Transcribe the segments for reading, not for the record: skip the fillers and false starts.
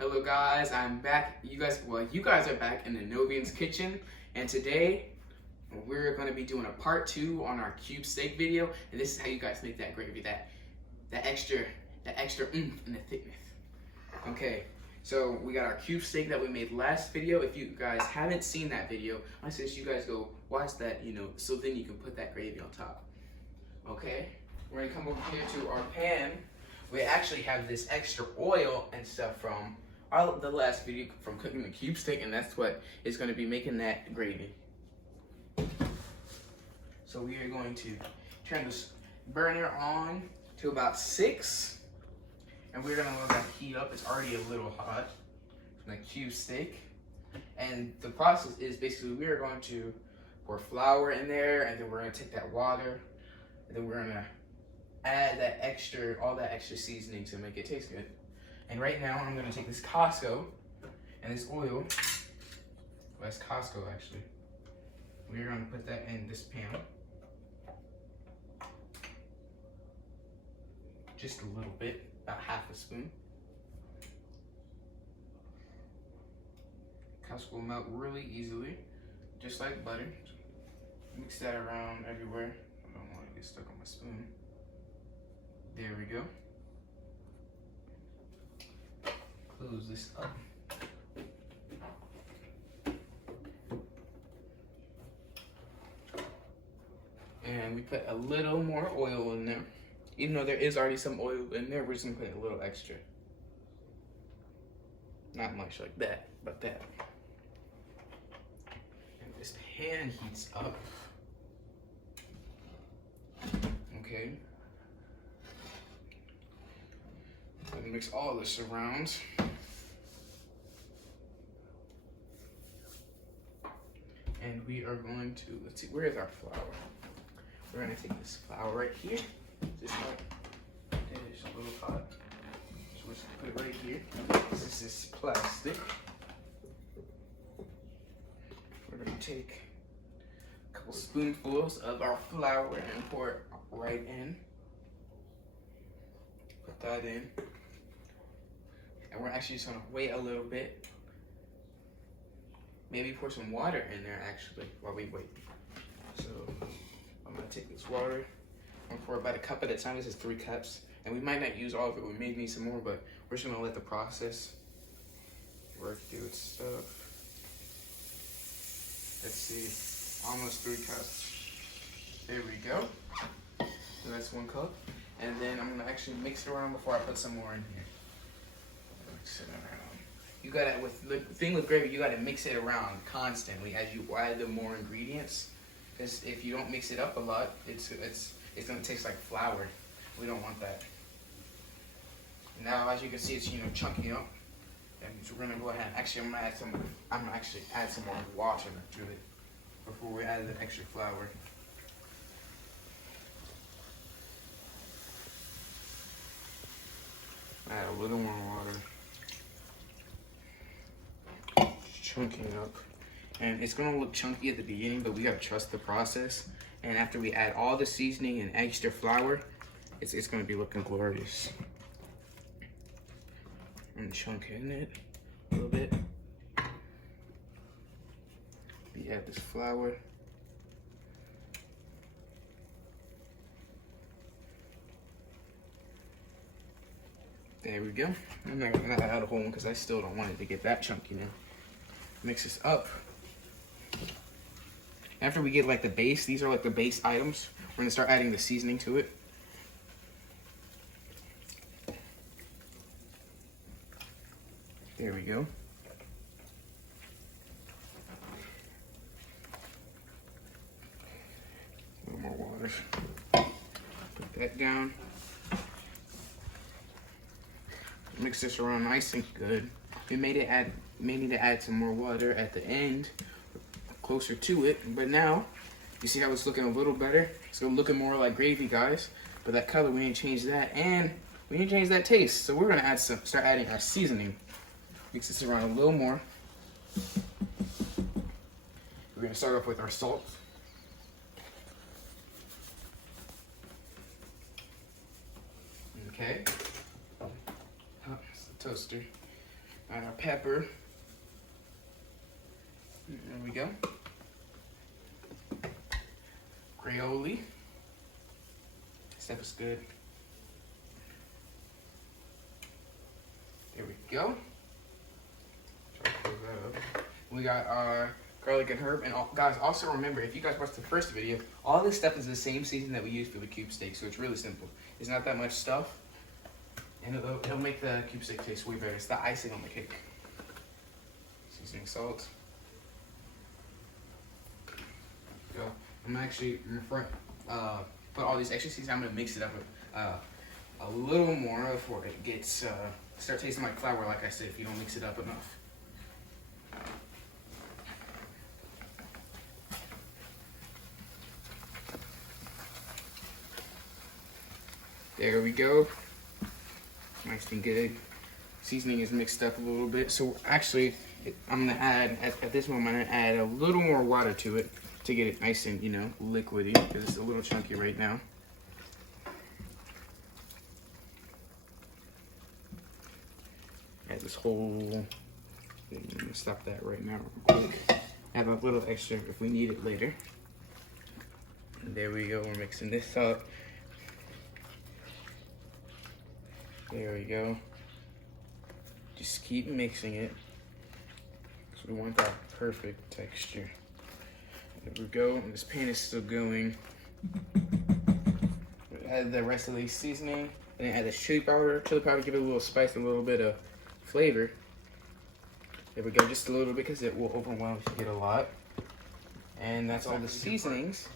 Hello guys, I'm back. You guys are back in the Novian's kitchen, and today we're going to be doing a part 2 on our cube steak video, and this is how you guys make that gravy, that extra oomph and the thickness. Okay, so we got our cube steak that we made last video. If you guys haven't seen that video, I suggest you guys go watch that, so then you can put that gravy on top. Okay, we're gonna come over here to our pan. We actually have this extra oil and stuff from the last video from cooking the cube steak, and that's what is going to be making that gravy. So we are going to turn this burner on to about 6, and we're going to let that heat up. It's already a little hot from the cube steak, and the process is basically we are going to pour flour in there, and then we're going to take that water, and then we're going to add all that extra seasoning to make it taste good. And right now I'm gonna take this Costco and this oil, well, that's Costco actually. We're gonna put that in this pan. Just a little bit, about half a spoon. Costco will melt really easily, just like butter. Mix that around everywhere. I don't want to get stuck on my spoon. There we go. Close this up. And we put a little more oil in there. Even though there is already some oil in there, we're just gonna put a little extra. Not much like that, but that. And this pan heats up. Okay. And mix all this around. And we are going to, let's see, where is our flour? We're gonna take this flour right here. Just like, it's a little hot. So we're just gonna put it right here. This is plastic. We're gonna take a couple spoonfuls of our flour and pour it right in. Put that in. And we're actually just gonna wait a little bit. Maybe pour some water in there actually while we wait. So I'm gonna take this water. I'm gonna pour about a cup at a time. This is 3 cups. And we might not use all of it. We may need some more, but we're just gonna let the process work through its stuff. Let's see, almost 3 cups. There we go. So that's 1 cup. And then I'm gonna actually mix it around before I put some more in here. Mix it around. You gotta, with the thing with gravy, you gotta mix it around constantly as you add the more ingredients. Because if you don't mix it up a lot, it's gonna taste like flour. We don't want that. Now, as you can see, it's chunking up. And so we're gonna go ahead. Actually, I'm gonna actually add some more water to it before we add the extra flour. Add a little more water. Chunking up, and it's gonna look chunky at the beginning, but we gotta trust the process. And after we add all the seasoning and extra flour, it's gonna be looking glorious. I'm chunking it a little bit. We add this flour. There we go. I'm not gonna add a whole one because I still don't want it to get that chunky now. Mix this up. After we get like the base, these are like the base items, we're gonna start adding the seasoning to it. There we go. A little more water. Put that down. Mix this around nice and good. We may need to add some more water at the end, closer to it. But now, you see how it's looking a little better? It's looking more like gravy, guys. But that color, we didn't change that, and we didn't change that taste. So we're gonna start adding our seasoning. Mix this around a little more. We're gonna start off with our salt. Okay. Oh, it's the toaster. Add our pepper. There we go. Aioli. Stuff is good. There we go. Try to close that up. We got our garlic and herb. And guys, also remember, if you guys watched the first video, all this stuff is the same season that we use for the cube steak. So it's really simple. It's not that much stuff. And it'll make the cube steak taste way better. It's the icing on the cake. Seasoning salt. Go. I'm gonna put all these extra seasonings. I'm gonna mix it up with a little more before it gets start tasting like flour. Like I said, if you don't mix it up enough. There we go. Nice and good. Seasoning is mixed up a little bit. So actually, I'm gonna add at this moment. I'm gonna add a little more water to it to get it nice and, you know, liquidy, because it's a little chunky right now. Add this whole. I'm gonna stop that right now real quick. Add a little extra if we need it later. And there we go. We're mixing this up. There we go. Just keep mixing it, because we want that perfect texture. There we go, and this pan is still going. Add the rest of the seasoning, and then add the chili powder. Chili powder, give it a little spice, a little bit of flavor. There we go, just a little bit, because it will overwhelm if you get a lot. And that's all the seasonings.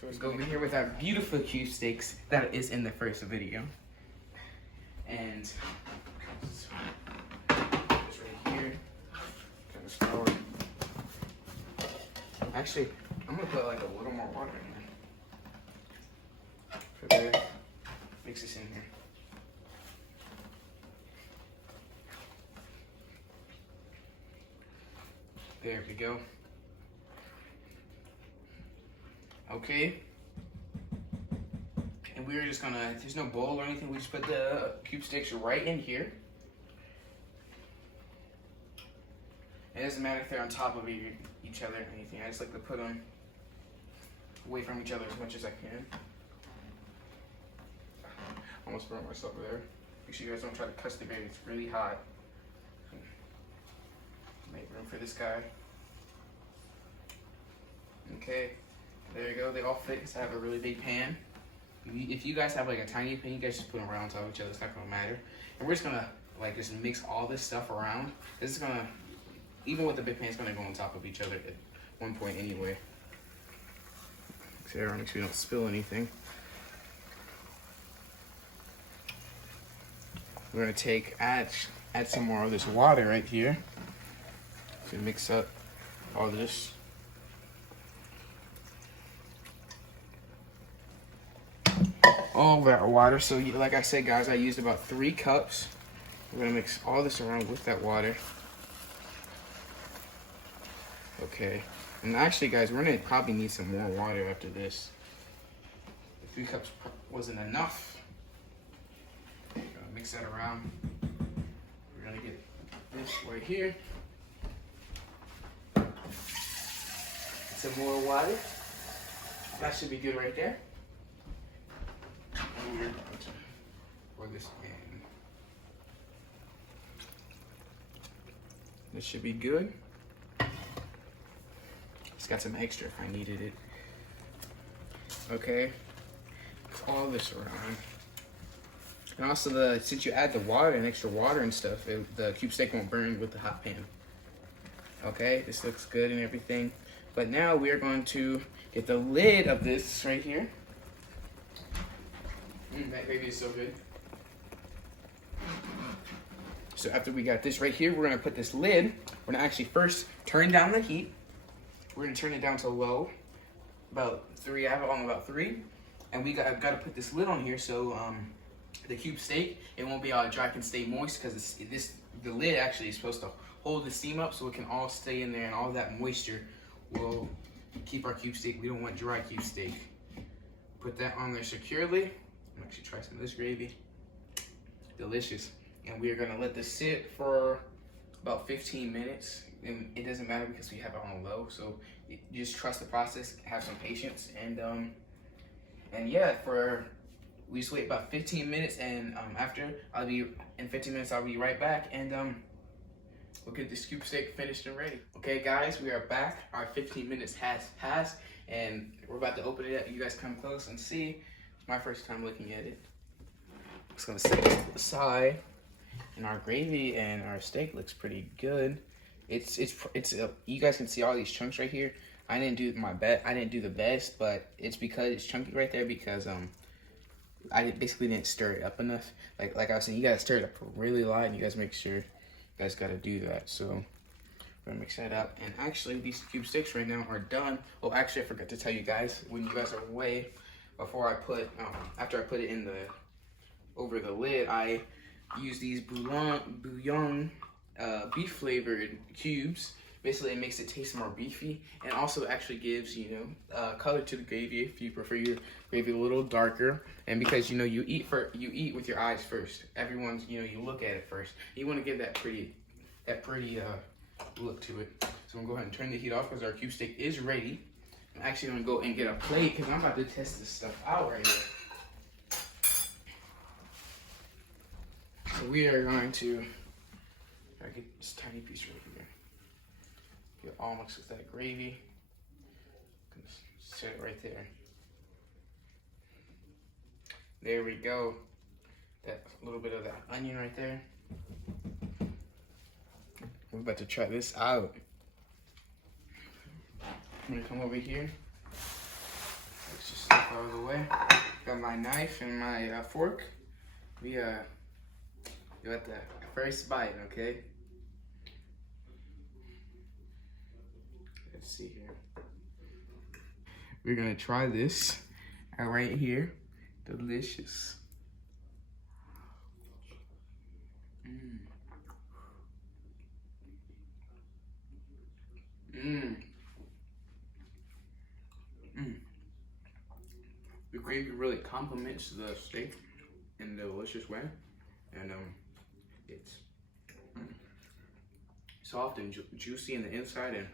So let's go over here with our beautiful cube steaks that is in the first video. And just right here, kind of flour. Actually, I'm gonna put like a little more water in there. Put there. Mix this in here. There we go. Okay. And we're just gonna, there's no bowl or anything, we just put the cube steaks right in here. It doesn't matter if they're on top of each other or anything. I just like to put them away from each other as much as I can. Almost burned myself there. Make sure you guys don't try to cuss the gravy, it's really hot. Make room for this guy. Okay, there you go, they all fit because I have a really big pan. If you guys have like a tiny pan, you guys just put them around on top of each other, it's not gonna matter. And we're just gonna like just mix all this stuff around. This is gonna, even with the big pan, it's gonna go on top of each other at one point anyway. So make sure you don't spill anything. We're gonna add some more of this water right here to mix up all this. All that water. So like I said, guys, I used about 3 cups. We're gonna mix all this around with that water. Okay, and actually, guys, we're gonna probably need some more water after this. The 3 cups wasn't enough. Gonna mix that around. We're gonna get this right here. Some more water. That should be good right there. And we're going to pour this in. This should be good. It's got some extra if I needed it. Okay. All this around. And also, since you add the water and extra water and stuff, the cube steak won't burn with the hot pan. Okay, this looks good and everything. But now we are going to get the lid of this right here. That gravy is so good. So after we got this right here, we're gonna put this lid. We're gonna actually first turn down the heat. We're gonna turn it down to low, about 3. I have it on about 3, and we got to put this lid on here so the cube steak, it won't be all dry, can stay moist, because the lid actually is supposed to hold the steam up so it can all stay in there, and all that moisture will keep our cube steak. We don't want dry cube steak. Put that on there securely. I'm actually try some of this gravy. Delicious. And we are gonna let this sit for about 15 minutes. And it doesn't matter because we have it on low. So you just trust the process, have some patience, and yeah, we just wait about 15 minutes, and after in 15 minutes I'll be right back, and we'll get this cube steak finished and ready. Okay guys, we are back. Our 15 minutes has passed, and we're about to open it up. You guys come close and see. It's my first time looking at it. Just gonna set it to the side, and our gravy and our steak looks pretty good. It's you guys can see all these chunks right here. I didn't do the best, but it's because it's chunky right there because I basically didn't stir it up enough. Like I was saying, you gotta stir it up really light, and you guys make sure you guys gotta do that. So I'm gonna mix that up. And actually, these cube sticks right now are done. Oh, actually, I forgot to tell you guys, when you guys are away, after I put it in over the lid, I use these bouillon beef flavored cubes. Basically, it makes it taste more beefy, and also actually gives, color to the gravy if you prefer your gravy a little darker. And because, you eat with your eyes first. Everyone's, you look at it first. You want to give that pretty look to it. So I'm gonna go ahead and turn the heat off because our cube steak is ready. I'm actually gonna go and get a plate because I'm about to test this stuff out right here. So we are going to try to get this tiny piece right here. Get it all mixed with that gravy. Gonna set it right there. There we go. That little bit of that onion right there. We're about to try this out. I'm gonna come over here. Let's just stuff out of the way. Got my knife and my fork. We got the first bite, okay? Let's see here. We're gonna try this right here. Delicious. The gravy really complements the steak in a delicious way, and it's soft and juicy in the inside, and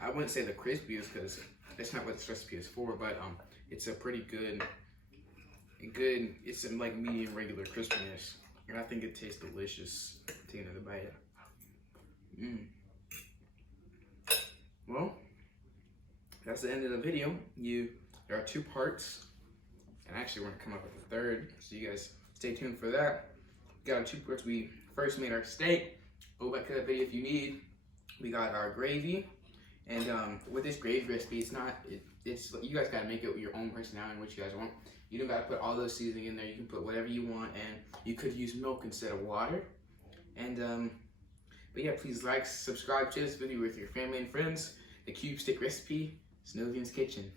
I wouldn't say the crispiest because that's not what this recipe is for, but it's a pretty good. It's in like medium regular crispiness, and I think it tastes delicious. Taking another bite. Well, that's the end of the video. There are 2 parts, and actually we're gonna come up with a 3rd, so you guys stay tuned for that. We got 2 parts. We first made our steak. Go back to that video if you need. We got our gravy, and with this gravy recipe, it's you guys gotta make it with your own personality and what you guys want. You don't gotta put all those seasoning in there. You can put whatever you want, and you could use milk instead of water. And but yeah, please like, subscribe, share this video with your family and friends. The cube steak recipe, Snowvian's Kitchen.